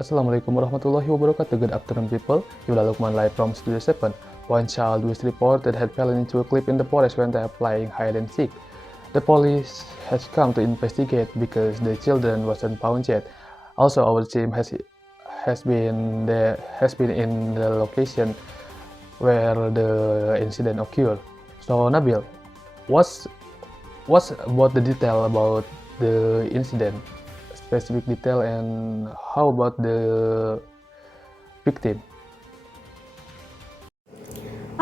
Assalamualaikum warahmatullahi wabarakatuh. Good afternoon, people. Yuda Lukman live from Studio 7. One child was reported had fallen into a cliff in the forest when they are playing hide and seek. The police has come to investigate because the children wasn't found yet. Also, our team has been in the location where the incident occurred. So, Nabil, what's what's about the detail about the incident? Specific detail, and how about the victim?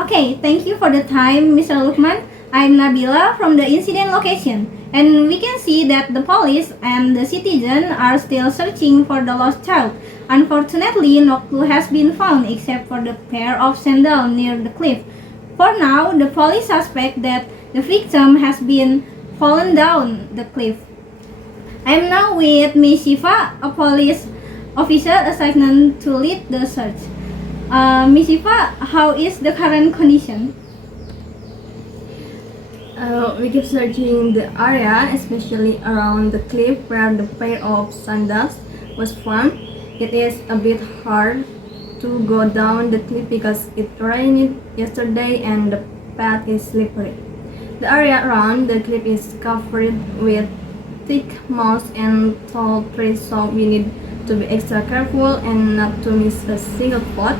Okay, thank you for the time, Mr. Lukman. I'm Nabila from the incident location, and we can see that the police and the citizen are still searching for the lost child. Unfortunately, no clue has been found except for the pair of sandals near the cliff. For now, the police suspect that the victim has been fallen down the cliff. I am now with Miss Shiva, a police officer assigned to lead the search. Miss Shiva, how is the current condition? We keep searching the area, especially around the cliff where the pair of sandals was found. It is a bit hard to go down the cliff because it rained yesterday and the path is slippery. The area around the cliff is covered with thick moss and tall trees, so we need to be extra careful and not to miss a single spot.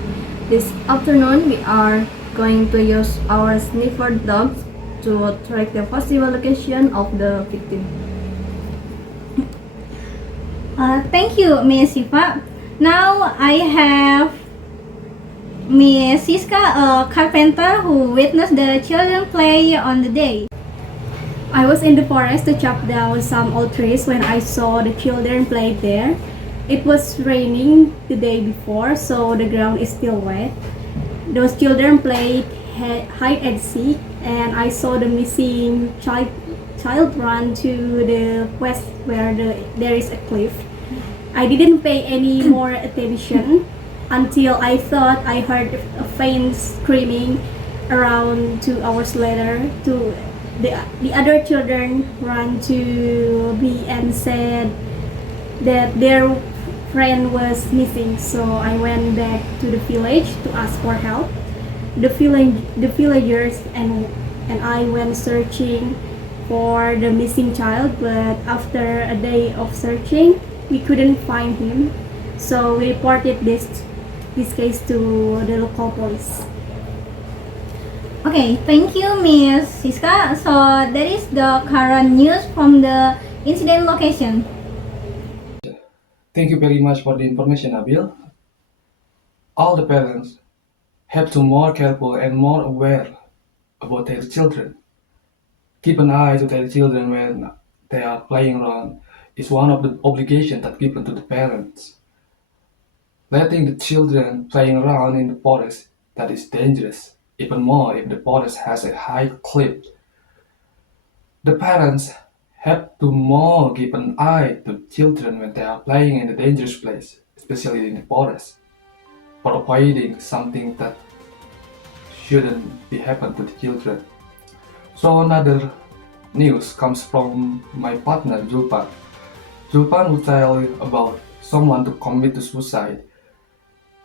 This afternoon, we are going to use our sniffer dogs to track the possible location of the victim. Thank you, Miss Shiva. Now I have Miss Siska, a carpenter who witnessed the children play on the day. I was in the forest to chop down some old trees when I saw the children play there. It was raining the day before, so the ground is still wet. Those children played hide and seek, and I saw the missing child run to the west where there is a cliff. I didn't pay any more attention until I thought I heard a faint screaming. Around 2 hours later, the other children ran to me and said that their friend was missing. So I went back to the village to ask for help. The villagers and I went searching for the missing child, but after a day of searching, we couldn't find him. So we reported this case to the local police. Okay, thank you, Miss Siska. So that is the current news from the incident location. Thank you very much for the information, Nabil. All the parents have to more careful and more aware about their children. Keep an eye to their children when they are playing around is one of the obligations that given to the parents. Letting the children playing around in the forest that is dangerous, even more if the forest has a high cliff. The parents have to more keep an eye to children when they are playing in a dangerous place, especially in the forest, for avoiding something that shouldn't be happen to the children. So another news comes from my partner Julpan. Julpan will tell you about someone to commit to suicide.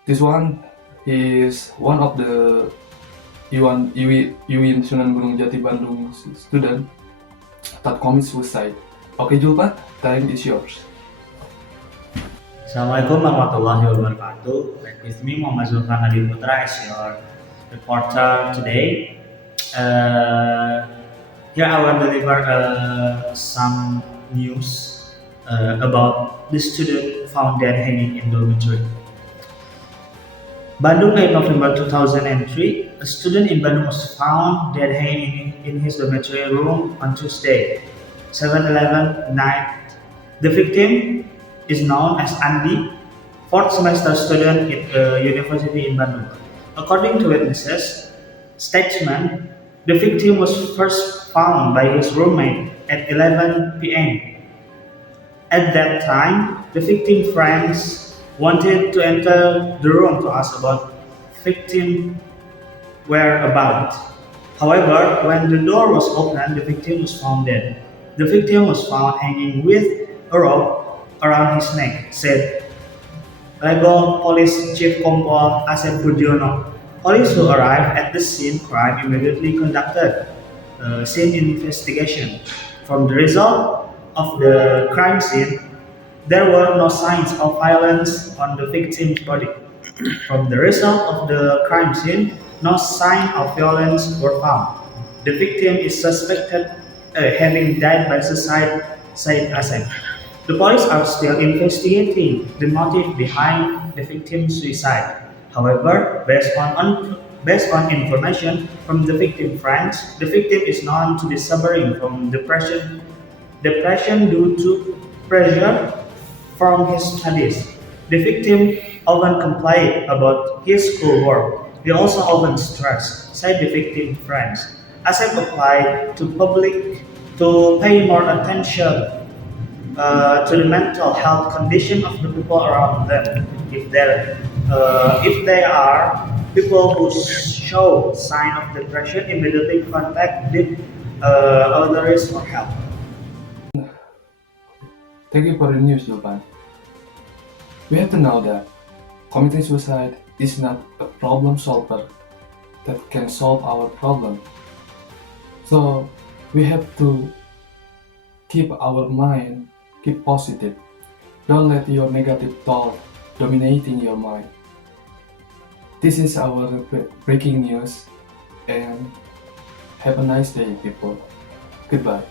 This one is one of the UIN Sunan Gunung Jati Bandung student that commit suicide. Okay Julpan, time is yours. Assalamualaikum warahmatullahi wabarakatuh. Like with me, Muhammad Zulfan Hadi Putra as your reporter today. Here I will deliver some news about the student found dead hanging in dormitory. Bandung, 8 November 2003, a student in Bandung was found dead hanging in his dormitory room on Tuesday, 7/11 night. The victim is known as Andi, fourth semester student at the university in Bandung. According to witnesses' statement, the victim was first found by his roommate at 11 p.m. At that time, the victim's friends wanted to enter the room to ask about victim whereabouts. However, when the door was opened, the victim was found dead. The victim was found hanging with a rope around his neck, said Legon Police Chief Kompol Asep Budiono. Police who arrived at the scene crime immediately conducted a scene investigation. From the result of the crime scene, there were no signs of violence on the victim's body. From the result of the crime scene, no sign of violence were found. The victim is suspected having died by suicide, said Asep. The police are still investigating the motive behind the victim's suicide. However, based on information from the victim friends, the victim is known to be suffering from depression due to pressure from his studies. The victim often complained about his schoolwork. He also often stressed, said the victim friends. Asep applied to public to pay more attention to the mental health condition of the people around them. If they are people who show sign of depression, immediately contact the authorities for help. Thank you for the news, Lukman. We have to know that committing suicide is not a problem solver that can solve our problem. So we have to keep our mind, keep positive. Don't let your negative thought dominating your mind. This is our breaking news, and have a nice day, people. Goodbye.